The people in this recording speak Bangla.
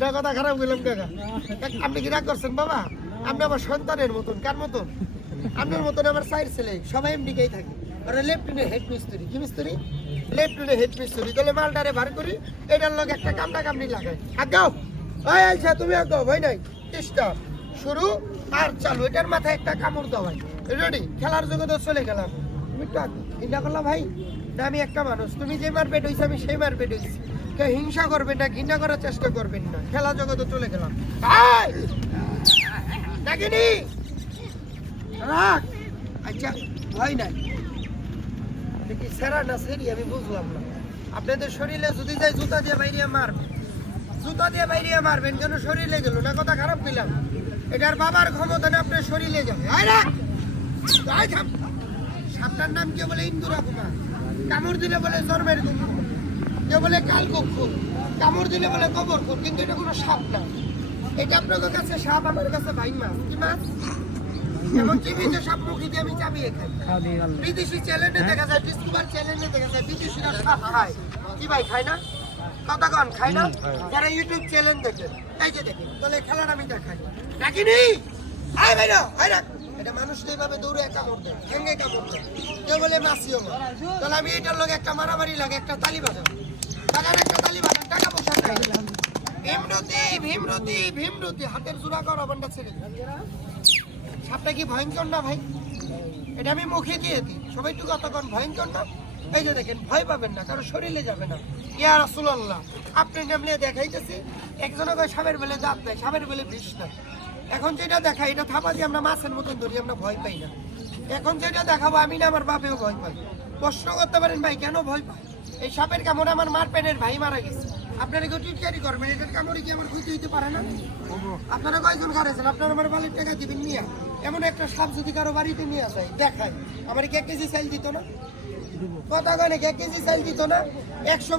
না কথা খারাপ বললাম কাকা। আপনি কি রাগ করছেন বাবা? আপনি আমার সন্তানের মতন, কার মতন? আপনার মতন আমার ছেলে, সবাই থাকে। হেড মিস্ত্রি কি মিস্ত্রি হেড মিস্ত্রি তাহলে মালটারে করি, এটার একটা কামড়া আগাও আচ্ছা তুমি আগাও ভাই নাই। স্টার্ট শুরু, আর চালু। এটার মাথায় একটা কামড় দাও ভাই। রেডি খেলার জগতে চলে গেলাম। তুমি আগে চিন্তা করলাম, ভাই না আমি একটা মানুষ। তুমি যে মারপেট হয়েছে আমি সেই মারপেট হয়েছি কেউ হিংসা করবেন না, ঘৃণা করার চেষ্টা করবেন না। খেলা জগতে চলে গেলাম। রাখ। আচ্ছা ভয় নাই। কি সেরা না সেরি? আমি বুঝলাম না। আপনাদের শরীরে যদি যাই জুতা দিয়ে বাইরে মারবেন জুতা দিয়ে বাইরে মারবেন কেন? শরীরে গেল না? কথা খারাপ পেলাম এটার বাবার ক্ষমতা না, আপনার শরীরে যাবে। সাপটার নাম কে বলে? ইন্দুরা কুমার। কামড় দিলে বলে জন্মের কুকুর কে বলে কাল কুকুর কামড় দিলে বলে কবর কুকুর কিন্তু এটা কোনো সাপ না। এটা আপনাদের কাছে সাপ আমার কাছে ভাই মাছ কি মাছ এমন টিভিতে সাপ মুখি দিয়ে আমি চাবিয়ে খাই? বিদেশি চ্যানেলে দেখা যায় ডিসকভার চ্যানেলে দেখা যায় বিদেশিরা সাপ খায়। কি ভাই খায় না? কতক্ষণ খায় না? যারা ইউটিউব চ্যানেল দেখে এই যে দেখে তাহলে খেলার আমি দেখাই। রাখিনি আয় ভাই না আয় রাখ। এটা মানুষ এইভাবে দৌড়ে কামড় দেয় ঠেঙ্গে কামড় দেয়। কেউ বলে মাসিও তাহলে আমি এটার লোক একটা মারামারি লাগে একটা তালি বাজাবো। টাকা পয়সা হাতের কর ছেড়ে কি ভয়ঙ্কর না ভাই এটা আমি মুখে দিয়ে দিই সবাই কতক্ষণ ভয়ঙ্কর না দেখেন ভয় পাবেন না কারও শরীরে যাবে না আপনি দেখাইতেছি একজনে কয় বেলে দাঁত নাই সাপের বেলে বিষ নাই এখন যেটা দেখাই এটা থাপা দিয়ে আমরা মাছের মতন ধরি আমরা ভয় পাই না এখন যেটা দেখাবো, আমি না, আমার বাপেও ভয় পাই প্রশ্ন করতে পারেন, ভাই, কেন ভয় পাই এই সাপের কামড়ে আমার মার পেটের ভাই মারা গেছে। আপনারা কেউ টিটকারি করবেন এটার কামড়ে কি আমার ক্ষতি হইতে পারে না? আপনারা কয়জন খারেছেন আপনারা আমার বালির টাকা দিবেন নিয়ে এমন একটা সাপ যদি কারও বাড়িতে নিয়ে আসে দেখায়। আমার কি এক কেজি চাল দিত না? কথা কয় এক কেজি চাল দিত না? একশো